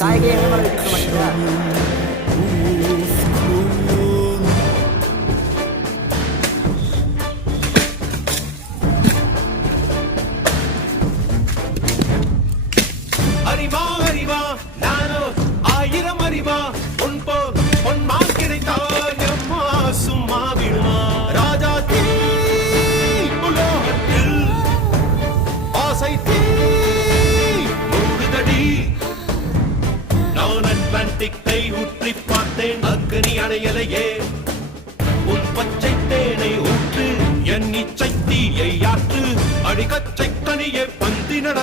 காய்கறி எங்க மேல விட்டுக்க மாட்டீங்களா? அறிவா அறிவா நானோ 1000 அறிவா உன் போல் பொன் மான் கிடைத்தால் எம்மா சும்மா விடுமா ராஜா தீ உலோகத்தில் ஆசை தீ மூடுதடி நான் அட்லாண்டிக்கை ஊற்றி பார்த்தேன் அக்கனி அடையலையே உன் பச்சை தேனை ஊற்று என் இச்சை தீயை ஆற்று அடிகச்சை கனியை பந்தி நட